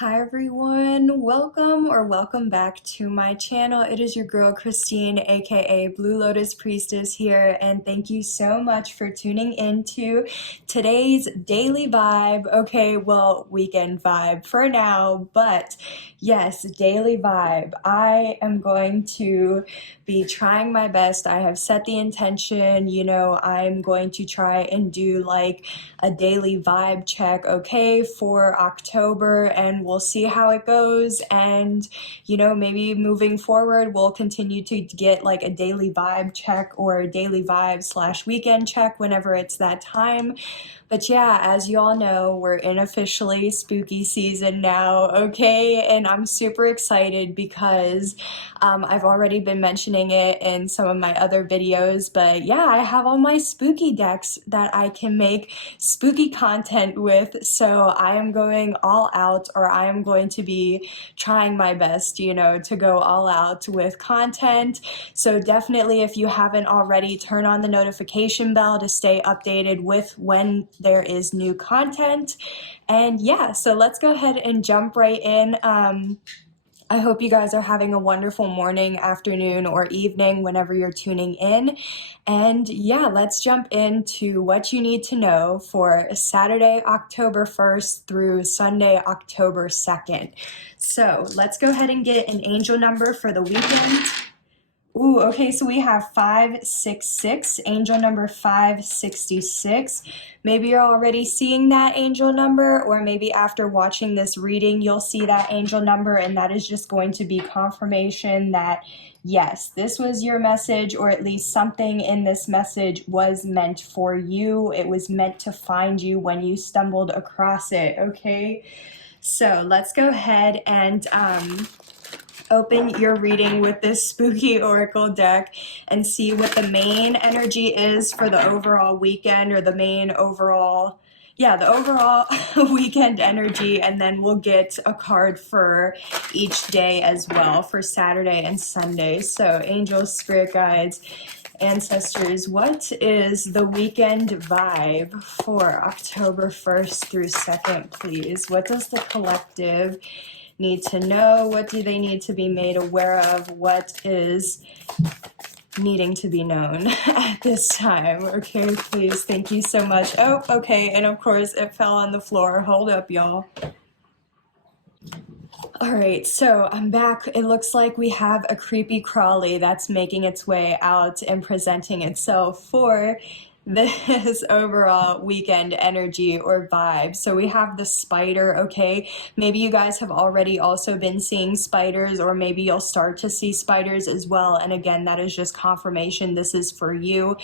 Hi everyone, welcome back to my channel. It is your girl Christine, aka Blue Lotus Priestess here, and thank you so much for tuning into today's daily vibe. Okay, well, weekend vibe for now, but yes, daily vibe. I am going to be trying my best. I have set the intention, I'm going to try and do like a daily vibe check, okay, for October, and we'll see how it goes. And maybe moving forward we'll continue to get like a daily vibe check or a daily vibe / weekend check whenever it's that time. But yeah, as you all know, we're in officially spooky season now, okay? And I'm super excited because I've already been mentioning it in some of my other videos, but yeah, I have all my spooky decks that I can make spooky content with. So I am going all out, or I am going to be trying my best, to go all out with content. So definitely, if you haven't already, turn on the notification bell to stay updated with when there is new content. And yeah, so let's go ahead and jump right in. I hope you guys are having a wonderful morning, afternoon, or evening whenever you're tuning in. And yeah, let's jump into what you need to know for Saturday, October 1st through Sunday, October 2nd. So let's go ahead and get an angel number for the weekend. Ooh, okay, so we have 566, angel number 566. Maybe you're already seeing that angel number, or maybe after watching this reading, you'll see that angel number, and that is just going to be confirmation that, yes, this was your message, or at least something in this message was meant for you. It was meant to find you when you stumbled across it, okay? So let's go ahead and open your reading with this spooky oracle deck and see what the main energy is for the overall weekend, or the overall weekend energy, and then we'll get a card for each day as well for Saturday and Sunday. So angels, spirit guides, ancestors, what is the weekend vibe for October 1st through 2nd, please? What does the collective need to know? What do they need to be made aware of? What is needing to be known at this time? Okay, please. Thank you so much. Oh, okay. And of course, it fell on the floor. Hold up, y'all. All right, so I'm back. It looks like we have a creepy crawly that's making its way out and presenting itself for this overall weekend energy or vibe. So we have the spider, okay? Maybe you guys have already also been seeing spiders, or maybe you'll start to see spiders as well. And again, that is just confirmation this is for you.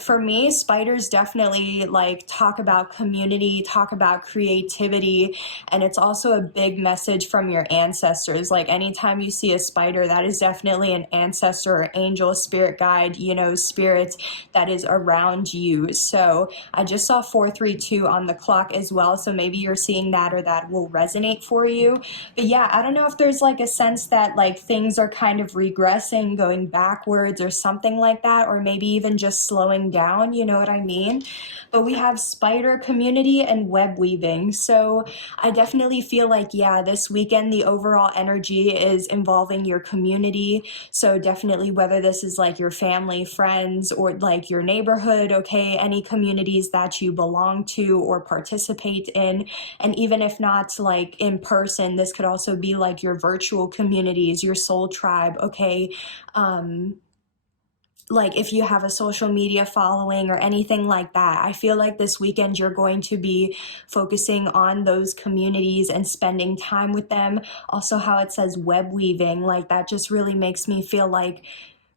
For me, spiders definitely like talk about community, talk about creativity, and it's also a big message from your ancestors. Like anytime you see a spider, that is definitely an ancestor or angel, spirit guide, spirit that is around you. So I just saw 432 on the clock as well, so maybe you're seeing that, or that will resonate for you. But yeah, I don't know if there's like a sense that like things are kind of regressing, going backwards or something like that, or maybe even just slowing down, you know what I mean? But we have spider, community, and web weaving. So I definitely feel like, yeah, this weekend the overall energy is involving your community. So definitely, whether this is like your family, friends, or like your neighborhood, okay, any communities that you belong to or participate in. And even if not like in person, this could also be like your virtual communities, your soul tribe, okay? Like if you have a social media following or anything like that, I feel like this weekend you're going to be focusing on those communities and spending time with them. Also, how it says web weaving, like that just really makes me feel like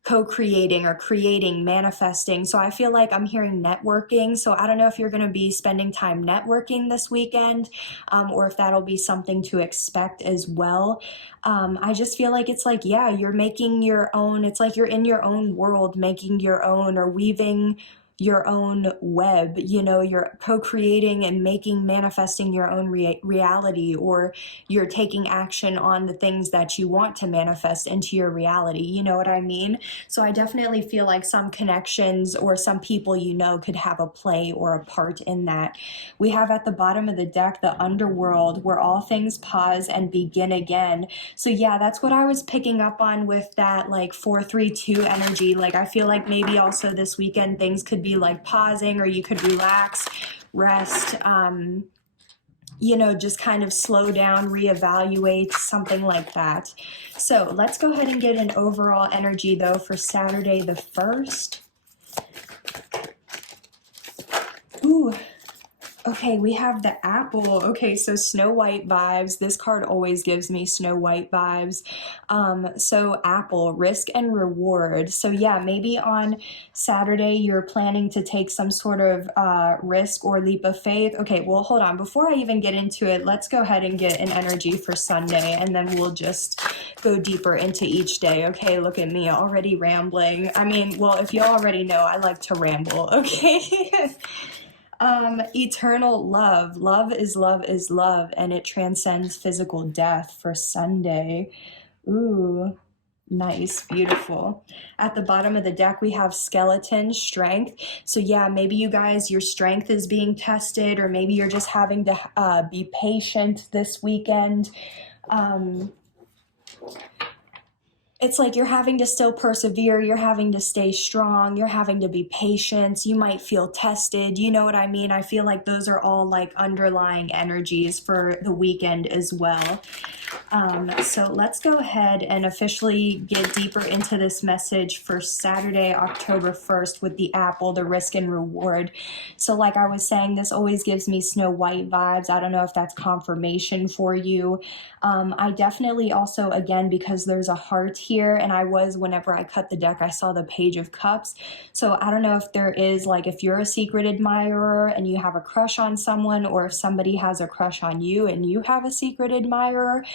co-creating or creating, manifesting. So I feel like I'm hearing networking. So I don't know if you're going to be spending time networking this weekend, or if that'll be something to expect as well. I just feel like it's like, yeah, you're making your own, it's like you're in your own world, making your own, or weaving your own web, you know, you're co-creating and manifesting your own reality, or you're taking action on the things that you want to manifest into your reality. You know what I mean? So I definitely feel like some connections or some people, you know, could have a play or a part in that. We have at the bottom of the deck, the underworld, where all things pause and begin again. So yeah, that's what I was picking up on with that like 4-3-2 energy. Like I feel like maybe also this weekend things could be like pausing, or you could relax, rest, you know, just kind of slow down, reevaluate, something like that. So let's go ahead and get an overall energy though for Saturday the 1st. Ooh. Okay, we have the apple. Okay, so Snow White vibes. This card always gives me Snow White vibes. So apple, risk and reward. So yeah, maybe on Saturday you're planning to take some sort of risk or leap of faith. Okay, well, hold on. Before I even get into it, let's go ahead and get an energy for Sunday, and then we'll just go deeper into each day. Okay, look at me already rambling. I mean, well, if you already know, I like to ramble, okay? Eternal love. Love is love is love, and it transcends physical death for Sunday. Ooh, nice, beautiful. At the bottom of the deck, we have skeleton, strength. So yeah, maybe you guys, your strength is being tested, or maybe you're just having to be patient this weekend. It's like you're having to still persevere, you're having to stay strong, you're having to be patient, you might feel tested, you know what I mean? I feel like those are all like underlying energies for the weekend as well. So let's go ahead and officially get deeper into this message for Saturday, October 1st with the apple, the risk and reward. So like I was saying, this always gives me Snow White vibes. I don't know if that's confirmation for you. I definitely also, again, because there's a heart here, and whenever I cut the deck, I saw the Page of Cups. So I don't know if there is, like, if you're a secret admirer and you have a crush on someone, or if somebody has a crush on you and you have a secret admirer.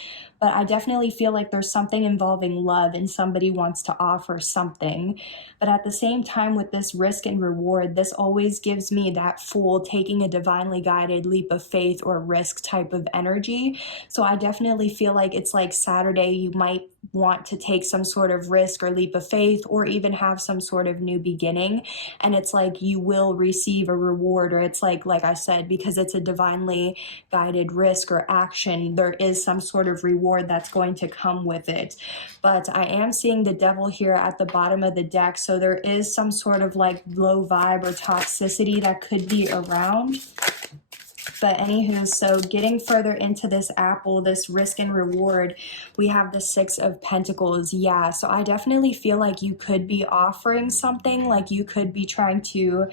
But I definitely feel like there's something involving love and somebody wants to offer something. But at the same time, with this risk and reward, this always gives me that Fool taking a divinely guided leap of faith or risk type of energy. So I definitely feel like it's like Saturday, you might want to take some sort of risk or leap of faith, or even have some sort of new beginning. And it's like you will receive a reward, or it's like I said, because it's a divinely guided risk or action, there is some sort of reward that's going to come with it. But I am seeing the devil here at the bottom of the deck, so there is some sort of like low vibe or toxicity that could be around. But anywho, so getting further into this apple, this risk and reward, we have the Six of Pentacles. Yeah, so I definitely feel like you could be offering something, like you could be trying to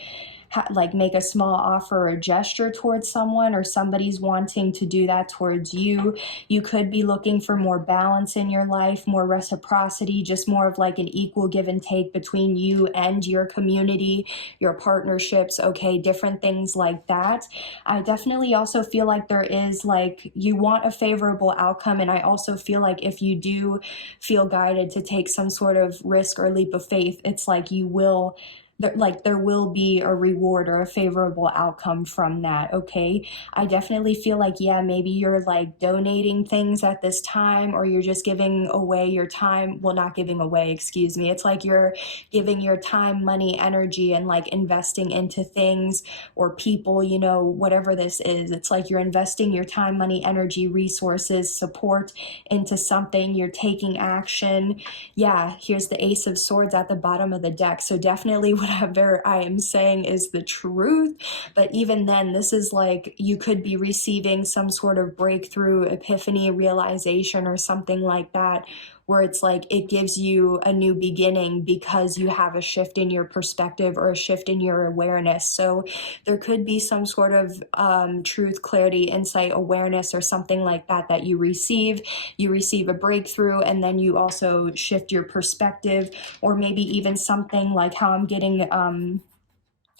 like make a small offer or gesture towards someone, or somebody's wanting to do that towards you. You could be looking for more balance in your life, more reciprocity, just more of like an equal give and take between you and your community, your partnerships, okay, different things like that. I definitely also feel like there is like, you want a favorable outcome, and I also feel like if you do feel guided to take some sort of risk or leap of faith, it's like you will there will be a reward or a favorable outcome from that, okay? I definitely feel like, yeah, maybe you're like donating things at this time, or you're just giving away your time. Well, not giving away, excuse me. It's like you're giving your time, money, energy, and like investing into things or people, you know, whatever this is. It's like you're investing your time, money, energy, resources, support into something. You're taking action. Yeah, here's the Ace of Swords at the bottom of the deck. So definitely whatever I am saying is the truth. But even then, this is like you could be receiving some sort of breakthrough, epiphany, realization, or something like that, where it's like it gives you a new beginning because you have a shift in your perspective or a shift in your awareness. So there could be some sort of truth, clarity, insight, awareness, or something like that that you receive. You receive a breakthrough, and then you also shift your perspective, or maybe even something like how I'm getting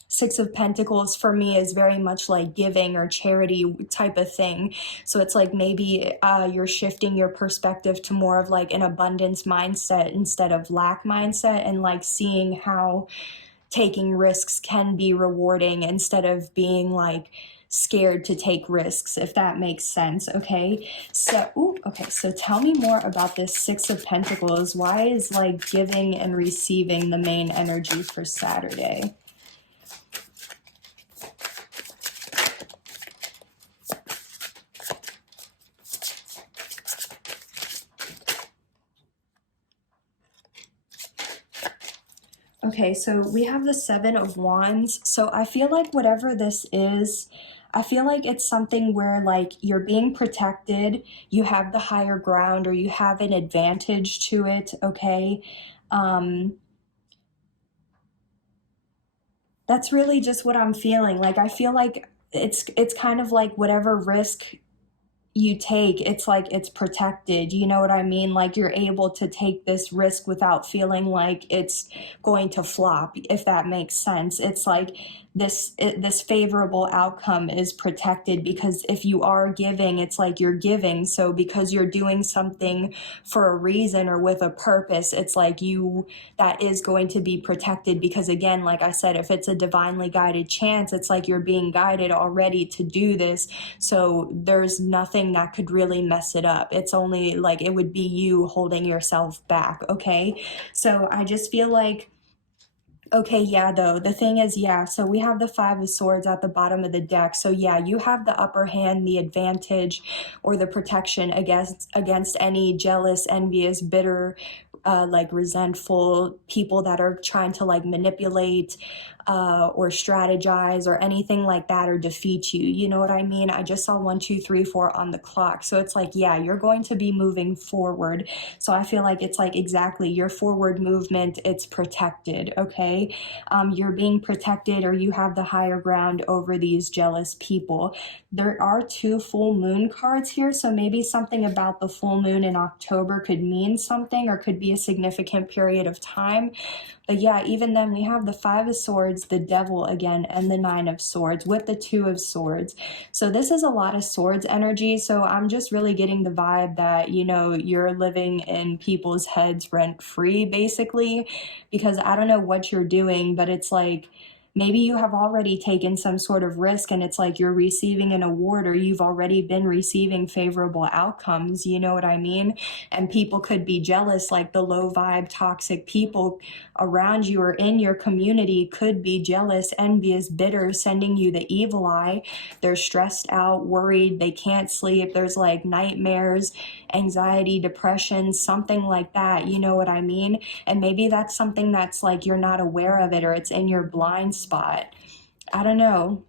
Six of Pentacles for me is very much like giving or charity type of thing. So it's like maybe you're shifting your perspective to more of like an abundance mindset instead of lack mindset, and like seeing how taking risks can be rewarding instead of being like scared to take risks, if that makes sense. Okay, so so tell me more about this Six of Pentacles. Why is like giving and receiving the main energy for Saturday? Okay, so we have the Seven of Wands. So I feel like whatever this is, I feel like it's something where like you're being protected, you have the higher ground, or you have an advantage to it, okay? That's really just what I'm feeling. Like I feel like it's kind of like whatever risk you take, it's like it's protected, you know what I mean? Like you're able to take this risk without feeling like it's going to flop, if that makes sense. It's like this favorable outcome is protected because if you are giving, it's like you're giving. So because you're doing something for a reason or with a purpose, it's like that is going to be protected because again, like I said, if it's a divinely guided chance, it's like you're being guided already to do this. So there's nothing that could really mess it up. It's only like it would be you holding yourself back, okay? So I just feel like, okay, yeah, though, the thing is, yeah, so we have the Five of Swords at the bottom of the deck. So yeah, you have the upper hand, the advantage, or the protection against any jealous, envious, bitter, like resentful people that are trying to like manipulate or strategize or anything like that or defeat you. You know what I mean? I just saw 1, 2, 3, 4 on the clock. So it's like, yeah, you're going to be moving forward. So I feel like it's like exactly your forward movement, it's protected, okay? You're being protected or you have the higher ground over these jealous people. There are 2 full moon cards here, so maybe something about the full moon in October could mean something or could be a significant period of time. But yeah, even then we have the Five of Swords, the Devil again, and the Nine of Swords with the Two of Swords. So this is a lot of swords energy. So I'm just really getting the vibe that, you know, you're living in people's heads rent free, basically, because I don't know what you're doing, but it's like, maybe you have already taken some sort of risk and it's like you're receiving an award or you've already been receiving favorable outcomes, you know what I mean? And people could be jealous, like the low vibe, toxic people around you or in your community could be jealous, envious, bitter, sending you the evil eye. They're stressed out, worried, they can't sleep. There's like nightmares, anxiety, depression, something like that, you know what I mean? And maybe that's something that's like you're not aware of it or it's in your blind spot. I don't know.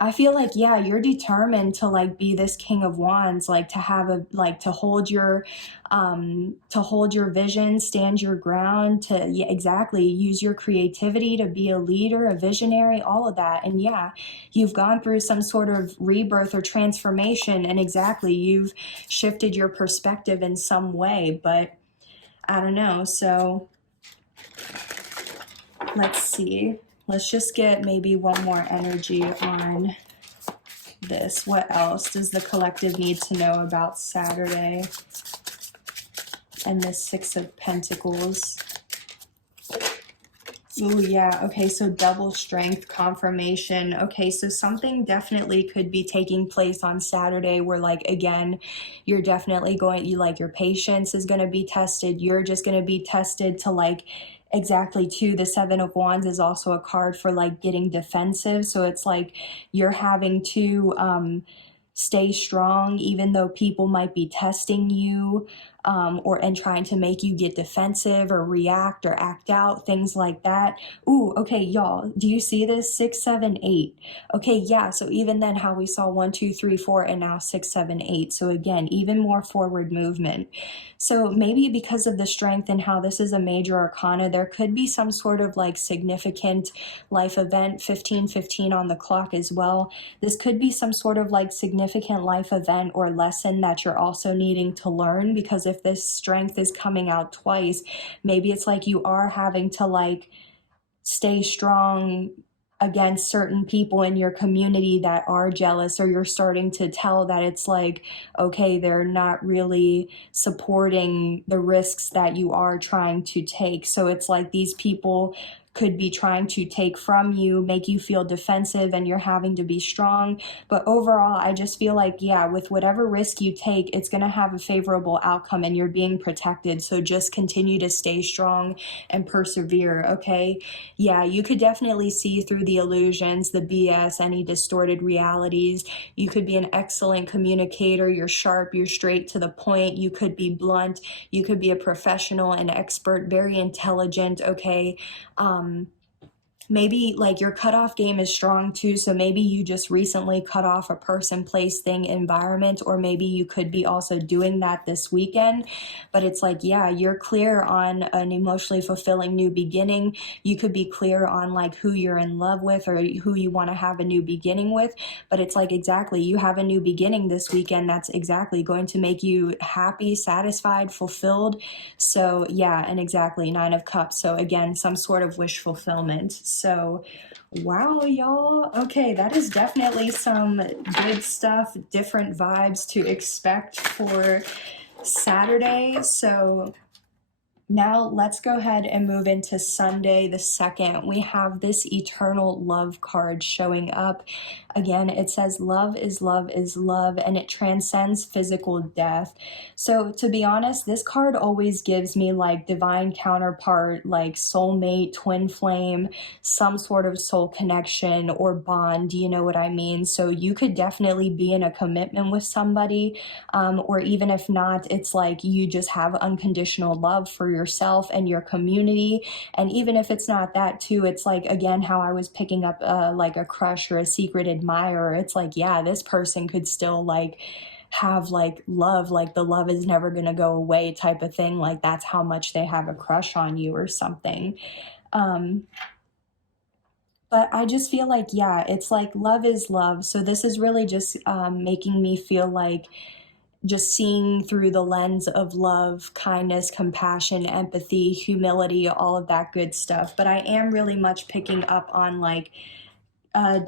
I feel like, yeah, you're determined to like be this King of Wands, like to have a, like to hold your vision, stand your ground, to, yeah, exactly, use your creativity to be a leader, a visionary, all of that. And yeah, you've gone through some sort of rebirth or transformation, and exactly, you've shifted your perspective in some way, but I don't know. So let's see. Let's just get maybe one more energy on this. What else does the collective need to know about Saturday and the Six of Pentacles? Oh yeah, okay, so double strength, confirmation. Okay, so something definitely could be taking place on Saturday where, like, again, you're definitely like your patience is going to be tested. You're just going to be tested to like, exactly, too, the Seven of Wands is also a card for like getting defensive. So it's like you're having to stay strong even though people might be testing you and trying to make you get defensive or react or act out, things like that. Ooh, okay, y'all, do you see this? 6, 7, 8. Okay, yeah, so even then how we saw 1, 2, 3, 4 and now 6, 7, 8. So again, even more forward movement. So maybe because of the strength and how this is a major arcana, there could be some sort of like significant life event, 15:15 on the clock as well. This could be some sort of like significant life event or lesson that you're also needing to learn, because if this strength is coming out twice, maybe it's like you are having to like stay strong against certain people in your community that are jealous, or you're starting to tell that it's like, okay, they're not really supporting the risks that you are trying to take. So it's like these people could be trying to take from you, make you feel defensive, and you're having to be strong. But overall, I just feel like, yeah, with whatever risk you take, it's going to have a favorable outcome and you're being protected. So just continue to stay strong and persevere, okay? Yeah, you could definitely see through the illusions, the BS, any distorted realities. You could be an excellent communicator. You're sharp, you're straight to the point. You could be blunt. You could be a professional, an expert, very intelligent, okay? Maybe like your cutoff game is strong too, so maybe you just recently cut off a person, place, thing, environment, or maybe you could be also doing that this weekend. But it's like, yeah, you're clear on an emotionally fulfilling new beginning. You could be clear on like who you're in love with or who you want to have a new beginning with. But it's like, exactly, you have a new beginning this weekend that's exactly going to make you happy, satisfied, fulfilled. So yeah, and exactly, 9 of Cups. So again, some sort of wish fulfillment. So wow, y'all. Okay, that is definitely some good stuff, different vibes to expect for Saturday. So now let's go ahead and move into Sunday the 2nd. We have this eternal love card showing up. Again, it says love is love is love, and it transcends physical death. So to be honest, this card always gives me like divine counterpart, like soulmate, twin flame, some sort of soul connection or bond, you know what I mean? So you could definitely be in a commitment with somebody, or even if not, it's like you just have unconditional love for yourself and your community. And even if it's not that too, it's like, again, how I was picking up like a crush or a secret admirer. It's like, yeah, this person could still like have like love, like the love is never gonna go away type of thing. Like that's how much they have a crush on you or something. But I just feel like, yeah, it's like love is love. So this is really just making me feel like just seeing through the lens of love, kindness, compassion, empathy, humility, all of that good stuff. But I am really much picking up on like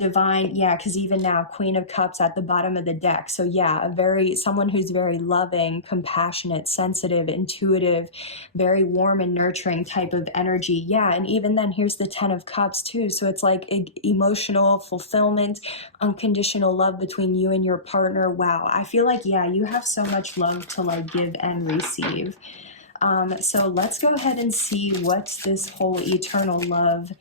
divine, yeah, because even now, Queen of Cups at the bottom of the deck. So yeah, someone who's very loving, compassionate, sensitive, intuitive, very warm and nurturing type of energy. Yeah, and even then, here's the 10 of Cups too. So it's like emotional fulfillment, unconditional love between you and your partner. Wow, I feel like, yeah, you have so much love to like give and receive. So let's go ahead and see what this whole eternal love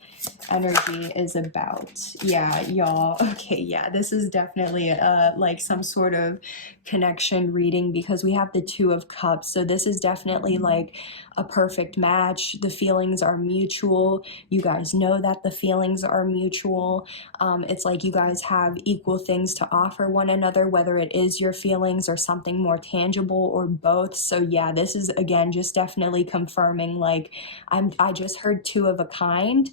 energy is about. Yeah, y'all. Okay, yeah, this is definitely like some sort of connection reading because we have the 2 of Cups. So this is definitely like a perfect match. The feelings are mutual. You guys know that the feelings are mutual. It's like you guys have equal things to offer one another, whether it is your feelings or something more tangible or both. So yeah, this is again just definitely confirming like I just heard 2 of a kind.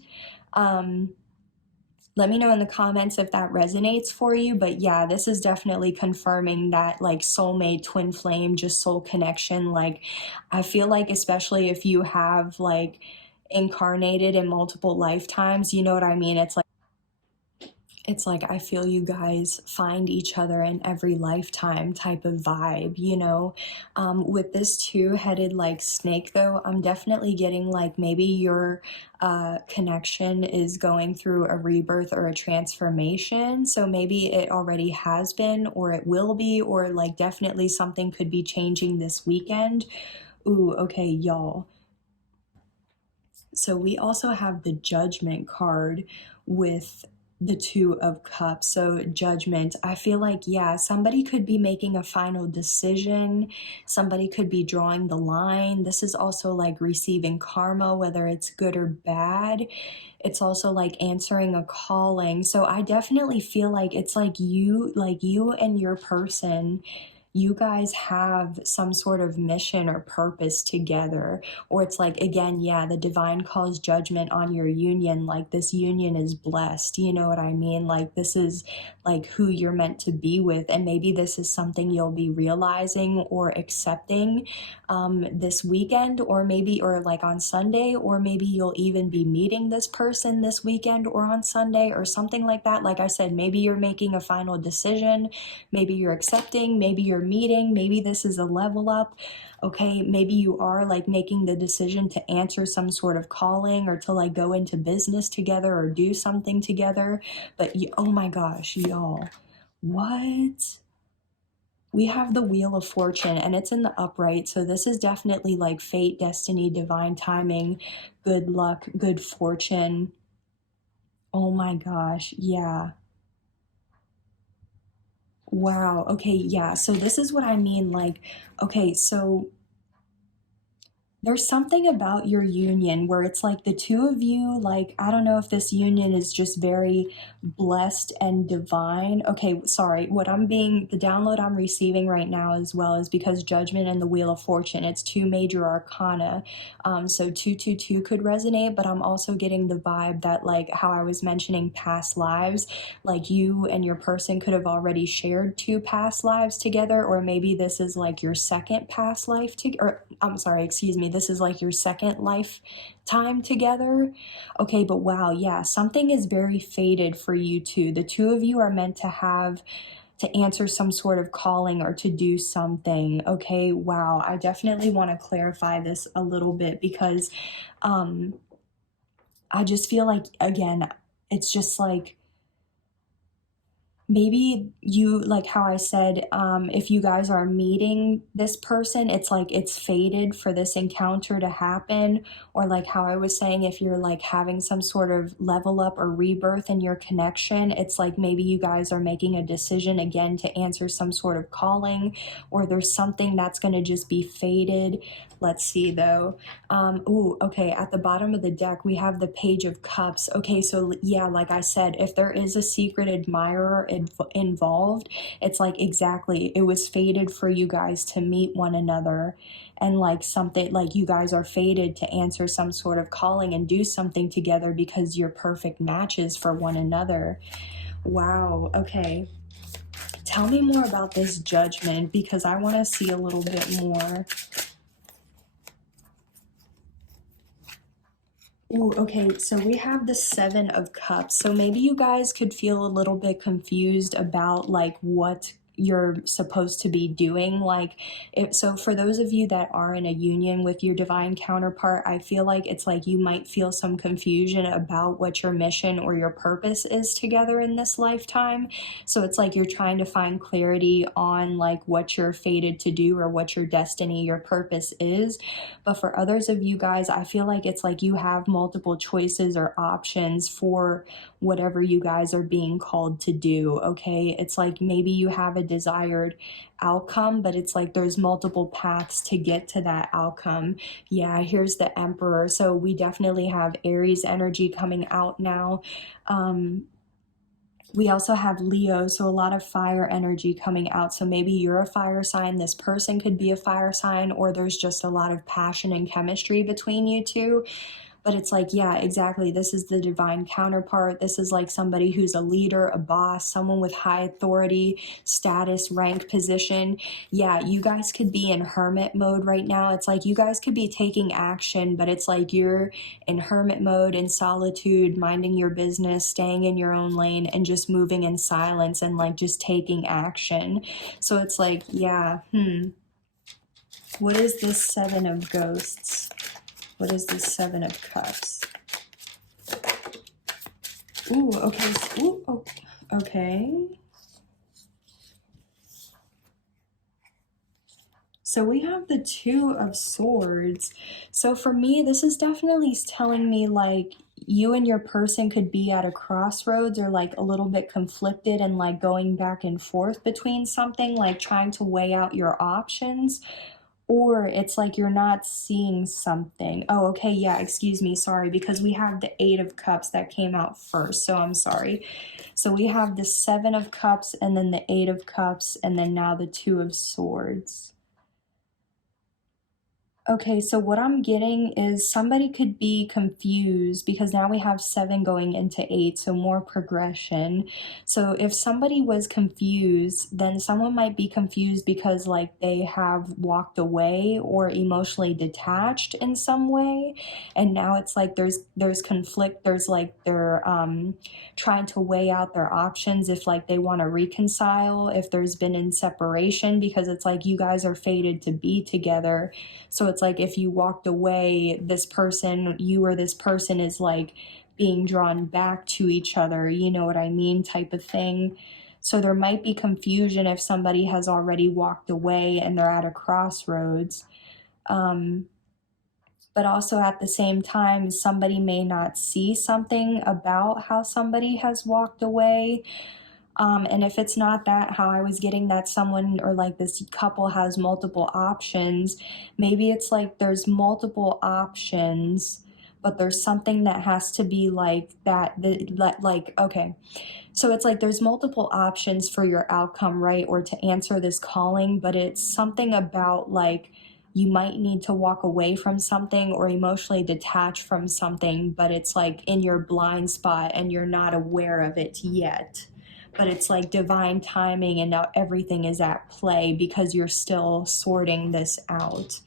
Let me know in the comments if that resonates for you. But yeah, this is definitely confirming that like soulmate, twin flame, just soul connection. Like I feel like especially if you have like incarnated in multiple lifetimes, you know what I mean? It's like I feel you guys find each other in every lifetime type of vibe, you know? With this 2-headed like snake though, I'm definitely getting like maybe your connection is going through a rebirth or a transformation. So maybe it already has been or it will be, or like definitely something could be changing this weekend. Ooh, okay, y'all. So we also have the Judgment card with the 2 of Cups. So judgment, I feel like, yeah, somebody could be making a final decision. Somebody could be drawing the line. This is also like receiving karma, whether it's good or bad. It's also like answering a calling. So I definitely feel like it's like you and your person, you guys have some sort of mission or purpose together. Or it's like, again, yeah, the divine calls judgment on your union. Like this union is blessed. You know what I mean? Like this is like who you're meant to be with. And maybe this is something you'll be realizing or accepting this weekend, or like on Sunday, or maybe you'll even be meeting this person this weekend or on Sunday or something like that. Like I said, maybe you're making a final decision. Maybe you're accepting, maybe you're meeting. Maybe this is a level up. Okay, maybe you are like making the decision to answer some sort of calling or to like go into business together or do something together. But oh my gosh, y'all, what? We have the Wheel of Fortune and it's in the upright. So this is definitely like fate, destiny, divine timing, good luck, good fortune. Oh my gosh, yeah. Wow, okay, yeah. So this is what I mean, like, okay, so there's something about your union where it's like the two of you, like, I don't know if this union is just very blessed and divine. Okay, sorry, the download I'm receiving right now as well is because Judgment and the Wheel of Fortune, it's two major arcana. So 222 could resonate, but I'm also getting the vibe that, like, how I was mentioning past lives, like you and your person could have already shared two past lives together, or maybe this is like your second past life or I'm sorry, excuse me, this is like your second lifetime together. Okay, but wow, yeah, something is very fated for you two. The two of you are meant to answer some sort of calling or to do something. Okay, wow, I definitely want to clarify this a little bit because I just feel like, again, it's just like, maybe you, like how I said, if you guys are meeting this person, it's like it's fated for this encounter to happen. Or like how I was saying, if you're like having some sort of level up or rebirth in your connection, it's like maybe you guys are making a decision again to answer some sort of calling, or there's something that's going to just be fated. Let's see though. Ooh, okay, at the bottom of the deck, we have the Page of Cups. Okay, so yeah, like I said, if there is a secret admirer involved, it's like exactly, it was fated for you guys to meet one another. And like something, like you guys are fated to answer some sort of calling and do something together because you're perfect matches for one another. Wow, okay. Tell me more about this Judgment because I want to see a little bit more. Ooh, okay, so we have the Seven of Cups. So maybe you guys could feel a little bit confused about like what you're supposed to be doing. Like, so for those of you that are in a union with your divine counterpart, I feel like it's like you might feel some confusion about what your mission or your purpose is together in this lifetime. So it's like you're trying to find clarity on like what you're fated to do or what your destiny, your purpose is. But for others of you guys, I feel like it's like you have multiple choices or options for whatever you guys are being called to do. Okay, it's like maybe you have a desired outcome, but it's like there's multiple paths to get to that outcome. Yeah, here's the Emperor. So we definitely have Aries energy coming out now. We also have Leo, so a lot of fire energy coming out. So maybe you're a fire sign, this person could be a fire sign, or there's just a lot of passion and chemistry between you two. But it's like, yeah, exactly. This is the divine counterpart. This is like somebody who's a leader, a boss, someone with high authority, status, rank, position. Yeah, you guys could be in hermit mode right now. It's like you guys could be taking action, but it's like you're in hermit mode, in solitude, minding your business, staying in your own lane, and just moving in silence and like just taking action. So it's like, yeah, what is this Seven of Ghosts? What is this Seven of Cups? Ooh, okay. Ooh, oh, okay. So we have the Two of Swords. So for me, this is definitely telling me like you and your person could be at a crossroads or like a little bit conflicted and like going back and forth between something, like trying to weigh out your options. Or it's like you're not seeing something. Oh, okay, yeah, excuse me, sorry, because we have the Eight of Cups that came out first, so I'm sorry. So we have the Seven of Cups, and then the Eight of Cups, and then now the Two of Swords. Okay, so what I'm getting is somebody could be confused because now we have 7 going into 8, so more progression. So if somebody was confused, then someone might be confused because like they have walked away or emotionally detached in some way. And now it's like there's conflict, there's like they're trying to weigh out their options if like they want to reconcile, if there's been in separation, because it's like you guys are fated to be together. So it's like if you walked away, this person, you or this person is like being drawn back to each other, you know what I mean, type of thing. So there might be confusion if somebody has already walked away and they're at a crossroads. But also at the same time, somebody may not see something about how somebody has walked away. And if it's not that, how I was getting that someone or like this couple has multiple options, maybe it's like there's multiple options, but there's something that has to be like that, like, okay. So it's like there's multiple options for your outcome, right? Or to answer this calling, but it's something about like, you might need to walk away from something or emotionally detach from something, but it's like in your blind spot and you're not aware of it yet. But it's like divine timing and now everything is at play because you're still sorting this out.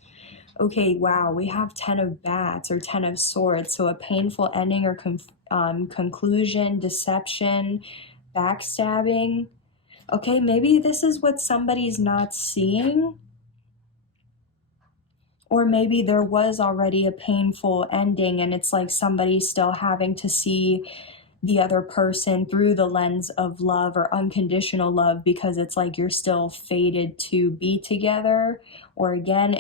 Okay, wow, we have 10 of bats or 10 of swords. So a painful ending or conclusion, deception, backstabbing. Okay, maybe this is what somebody's not seeing. Or maybe there was already a painful ending and it's like somebody still having to see the other person through the lens of love or unconditional love because it's like you're still fated to be together. Or again,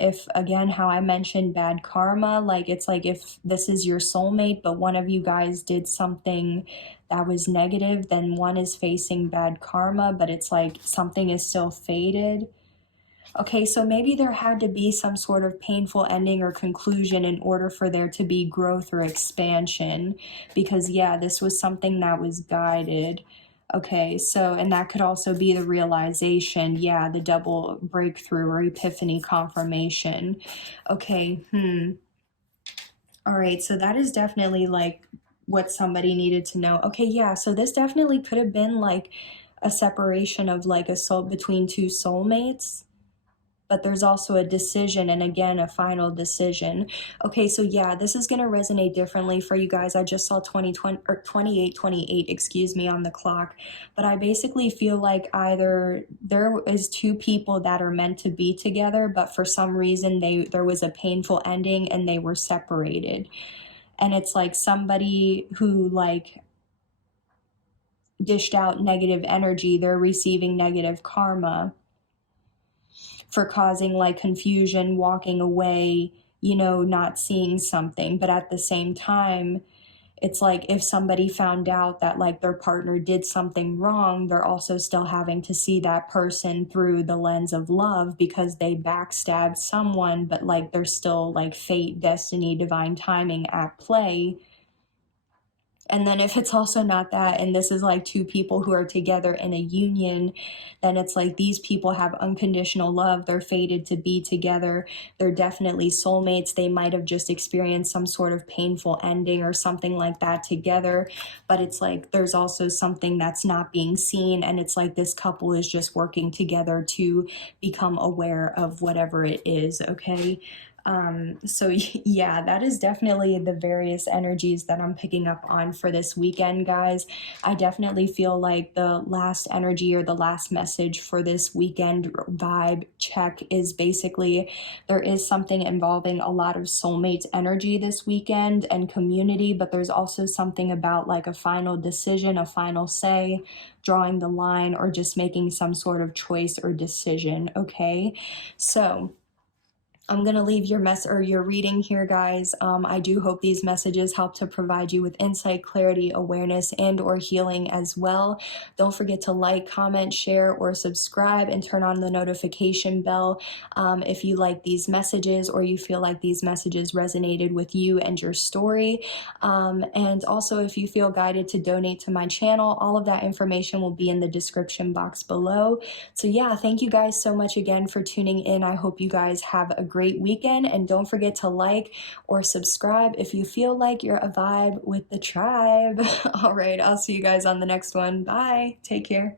how I mentioned bad karma, like it's like if this is your soulmate but one of you guys did something that was negative, then one is facing bad karma, but it's like something is still fated. Okay, so maybe there had to be some sort of painful ending or conclusion in order for there to be growth or expansion, because yeah, this was something that was guided. Okay, so, and that could also be the realization, yeah, the double breakthrough or epiphany confirmation. Okay, all right, so that is definitely like what somebody needed to know. Okay, yeah, so this definitely could have been like a separation of like a soul between two soulmates. But there's also a decision, and again, a final decision. Okay, so yeah, this is going to resonate differently for you guys. I just saw 2020 or 2828, excuse me, on the clock. But I basically feel like either there is two people that are meant to be together, but for some reason there was a painful ending and they were separated. And it's like somebody who like dished out negative energy, they're receiving negative karma for causing like confusion, walking away, you know, not seeing something. But at the same time, it's like if somebody found out that like their partner did something wrong, they're also still having to see that person through the lens of love because they backstabbed someone, but like there's still like fate, destiny, divine timing at play. And then if it's also not that, and this is like two people who are together in a union, then it's like these people have unconditional love. They're fated to be together. They're definitely soulmates. They might have just experienced some sort of painful ending or something like that together. But it's like there's also something that's not being seen. And it's like this couple is just working together to become aware of whatever it is, okay? So yeah, that is definitely the various energies that I'm picking up on for this weekend, guys. I definitely feel like the last energy or the last message for this weekend vibe check is basically there is something involving a lot of soulmates energy this weekend and community, but there's also something about like a final decision, a final say, drawing the line, or just making some sort of choice or decision, okay? So I'm going to leave your reading here, guys. I do hope these messages help to provide you with insight, clarity, awareness, and or healing as well. Don't forget to like, comment, share, or subscribe, and turn on the notification bell if you like these messages or you feel like these messages resonated with you and your story. And also, if you feel guided to donate to my channel, all of that information will be in the description box below. So yeah, thank you guys so much again for tuning in. I hope you guys have a great great weekend, and don't forget to like or subscribe if you feel like you're a vibe with the tribe. All right, I'll see you guys on the next one. Bye. Take care.